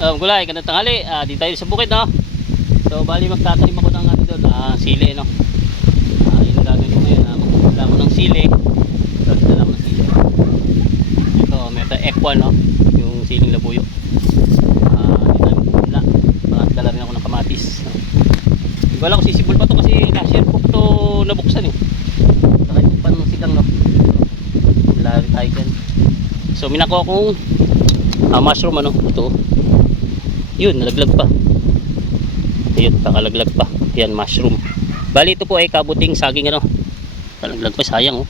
Gulay, ganang tanghali. Di tayo sa bukid, no? So, bali magtatanim ako ng ano doon, sili, no? Yun ang gagawin ko ngayon. Magpupula ako ng sili. Ito, dala ko ng sili. Ito, may ito F1, no? Yung siling labuyo. Dito tayo magpupula. Dala rin ako ng kamatis. No? Hindi ko alam kung sisibol pa to kasi cashier book to nabuksan, eh. Saka yung panong sigang, no? Lari tayo dyan. So, minako akong mushroom, ano? Ito. Yun, nalaglag pa. Ayun, kakalaglag pa. Yan, mushroom. Bali, ito po ay kabuting saging, ano. Nalaglag pa, sayang, oh.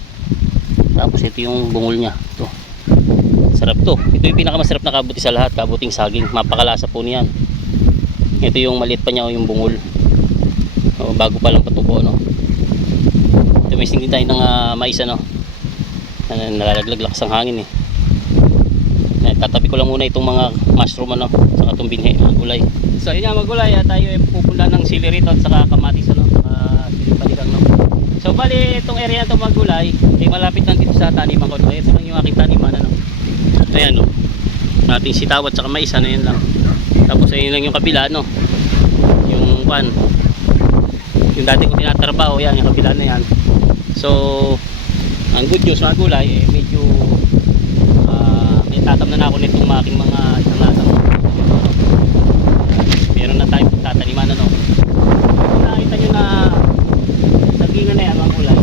Tapos ito yung bungol niya. Ito. Sarap to. Ito yung pinakamasarap na kabuti sa lahat. Kabuting saging. Mapakalasa po niyan. Ito yung maliit pa niya, oh, yung bungol. Bago pa lang patubo, no. Ito, may singin tayo ng mais, ano. Nalalaglag lakas ang hangin, eh. Tatabi ko lang muna itong mga mushroom, ano, saka itong binhi, mga gulay. So yun nga, mga gulay, tayo ay pupula ng sili rito at saka kamatis, ano, saka sili paligang, no. So bali itong area na ito, mga gulay, ay malapit lang dito sa taniman ko, no. Ito lang yung aking taniman, ano. Ayan, no, ating sitaw at saka mais, ano, yun lang. Tapos ayun lang yung kabila, no, yung pan, yung dati kong tinatrabaho, yan, yung kabila na yan. So ang good news, mga gulay, medyo tatamnan na ako nitong aking mga isang latang. Meron na tayong tataniman, ano. Kung nakita nyo na sagingan na yan, mga gulay.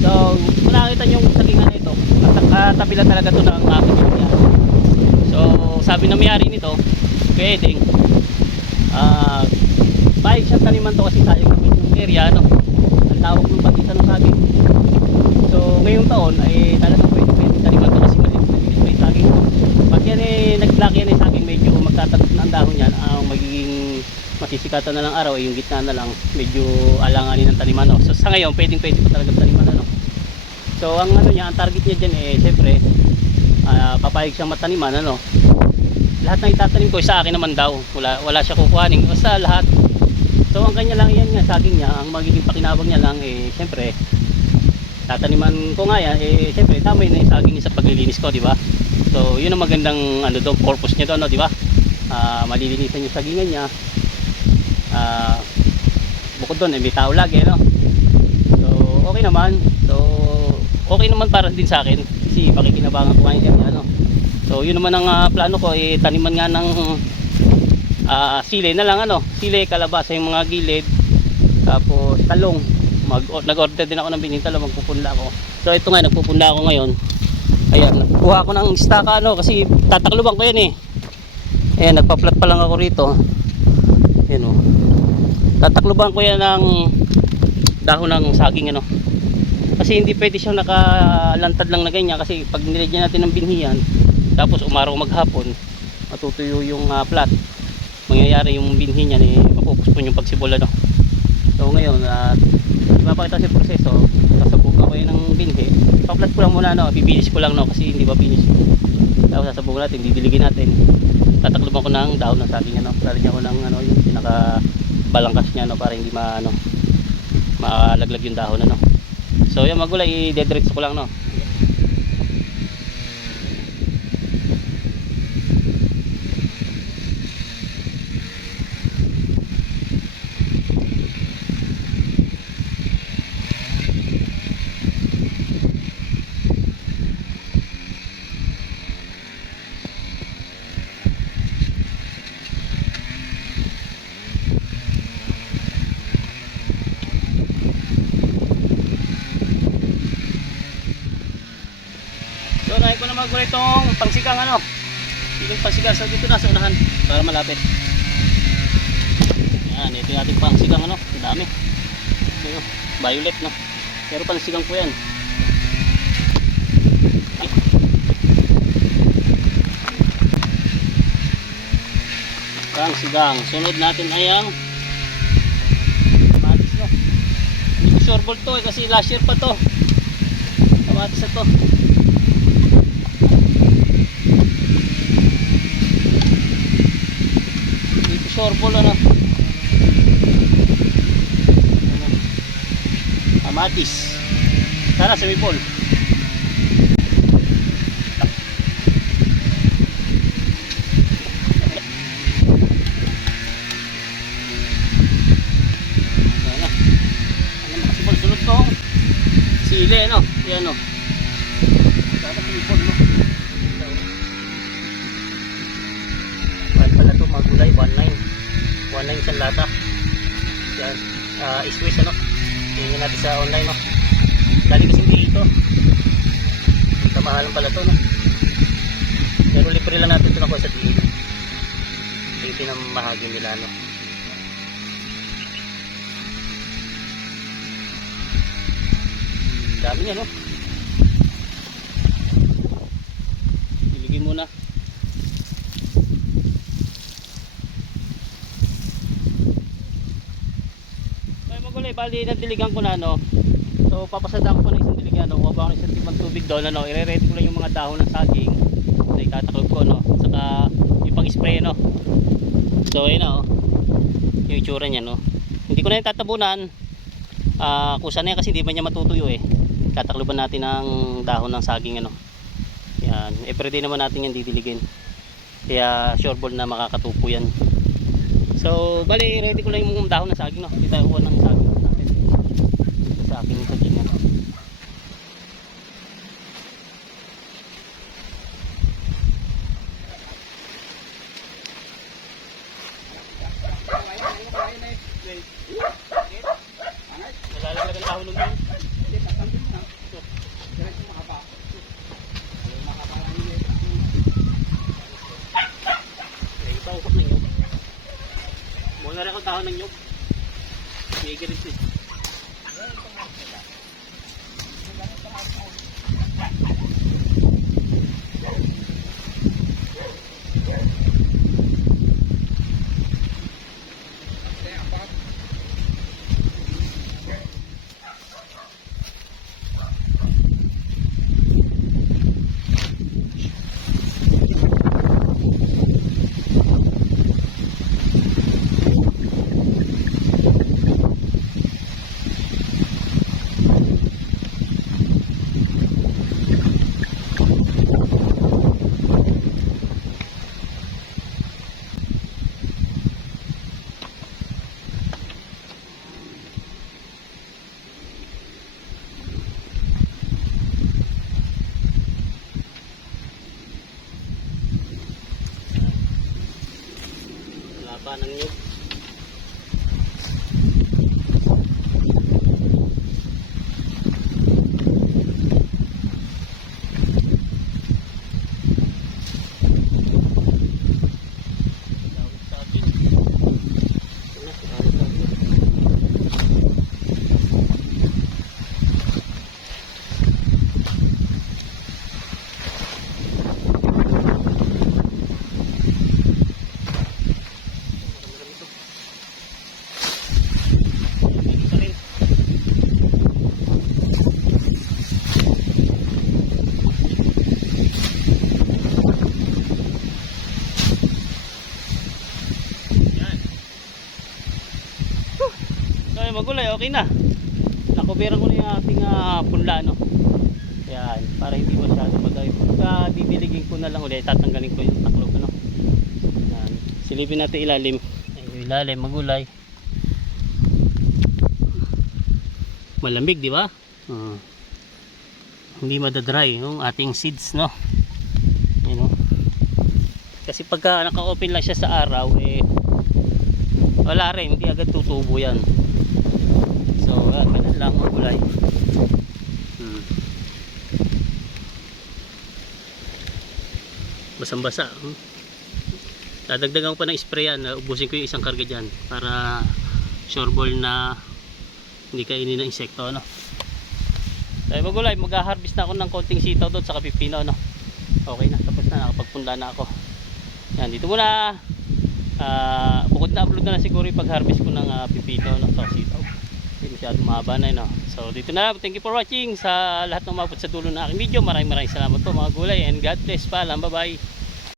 So kung nakita nyo yung sagingan na ito, katabi lang talaga ito ng aking yan. So sabi na may-ari nito, pwedeng bahit siyang taniman to kasi sayang namin yung area, ano. Ang tawag ng patisan ng saging. So ngayong taon ay talagang pwede taniman to kasi maliit pa yung saging. Pag yan nag-black yan ay saging, medyo magtatagos na ang dahon yan. Ang magiging masisikatan na ng araw ay yung gitna na lang, medyo alanganin ng taniman, no? So sa ngayon pwede pa talaga taniman, ano. So ang ano niya, ang target niya dyan syempre papayag siyang mataniman, ano. Lahat ng itatanim ko sa akin naman daw, wala siya kukuhanin, basta lahat. So ang kanya lang yan nga, saging niya, ang magiging pakinabang niya lang syempre tataniman ko nga yan, syempre tama yun yung saging sa paglilinis ko, di ba? So yun ang magandang ano doon, purpose niya doon, no, di ba? Malilinisan yung sagingan niya. Bukod doon may tao lagi, no? So okay naman. So okay naman para din sa akin kasi pakikinabangan ko nga yan, ano. So yun naman ang plano ko, taniman nga ng sili na lang, ano. Sili, kalabasa yung mga gilid, tapos talong. Nag-order din ako ng binintalo, magpupunla ako. So ito nga, nagpupunla ako ngayon. Ayan, kuha ako ng istaka, ano, kasi tatakluban ko yan, eh. Ayan, nagpa-flat pa lang ako rito. Ayan, oh. Tatakluban ko yan ng dahon ng saging, ano. Kasi hindi pwede siyang nakalantad lang na ganyan, kasi pag nilagyan natin ng binhiyan, tapos umaraw maghapon, matutuyo yung flat. Mangyayari yung binhi niyan, mapupuspon yung pagsibol, ano. So ngayon, ipapakita sa proseso, sasabukan ko yun ng binhi. Ipaplat ko lang muna, no, bibilis ko lang, no, kasi hindi ba finish. Tapos sasabukan natin, didiligin natin. Tatakluban ko ng dahon ng saging, ano. Lalagyan ko ng ano, yung pinaka balangkas niya, no, para hindi malaglag yung dahon, ano. So yan, magulay, i-dediretso ko lang, no. So nahin ko na magulay itong pangsigang, ano. Piling pangsigang, so dito na sa unahan para malapit. Yan, ito yung ating pangsigang, ano. Ang dami. Ito, violet, no. Pero pangsigang po yan. Pangsigang. Sunod natin ay ang kamatis, no. Hindi ko sure ball to, kasi last year pa to. Kamatis na to. Sorbol, ano. Kamatis. Sana semipol. sili, ano? Yan, no? Sana sipon, no? So, mahal pala ito mga gulay, 1.9. 1.9 isang lata. Yan. Squeeze, ano? Tingnan natin sa online, no? Dali kasing dito. Kamahalan pala ito, no? Pero libre lang natin ito na ko sa DA. Ito yung mahagi nila, no? Dami niya, no? Iligin muna. Ay, magulay, bali nadiligan ko na, no? So papasadaan ko na isang diligan, no? Kuha ko isang tipang tubig doon, ano? I-ready ko lang yung mga dahon ng saging na itataklob ko, no? Saka yung pang-spray, no? So ayun na, oh. Yung itsura niya, no? Hindi ko na yung tatabunan. Kusa na yan kasi hindi ba niya matutuyo, eh. Tatakloban natin ng dahon ng saging, ano? Yan, everyday naman natin yan didiligin, kaya sure ball na makakatupo yan. So bali ready ko lang yung dahon ng saging, no? Hindi tayo kuha ng saging natin dito sa aking saging, ano? Nalalaglag ang dahon ng yun. Usok ng nyug. Muna rin akong dahon ng nyug. Migirit eh. Laba ng nyug. Magulay, okay na. Nakuberan ko na yung ating punla, no? Yan, para hindi masyado magayo. Pagka didiligin ko na lang ulit, tatanggalin ko yung taklob, no? Yan. Silipin natin ilalim. Ayun yung ilalim, magulay. Malamig, di ba? Hindi madadry yung ating seeds, no? Yan, no? Kasi pagka naka-open lang siya sa araw, eh wala rin, hindi agad tutubo yan. So, ganun lang mga gulay. Basang-basa. Dadagdagan ko pa ng sprayan. Ubusin ko yung isang karga dyan para sure ball na hindi kainin ng insekto, no? So, mga gulay, mag-harvest na ako ng konting sitaw doon sa pipino, no? Okay na, tapos na, nakapagpunla na ako. Yan, dito muna. Bukod na upload na siguro yung pag-harvest ko ng pipino, no? Sa sitaw. Hindi masyadong mahaba na, no? So dito na, thank you for watching. Sa lahat ng umabot sa dulo ng aking video, maraming salamat po mga gulay, and God bless. Paalam, bye bye.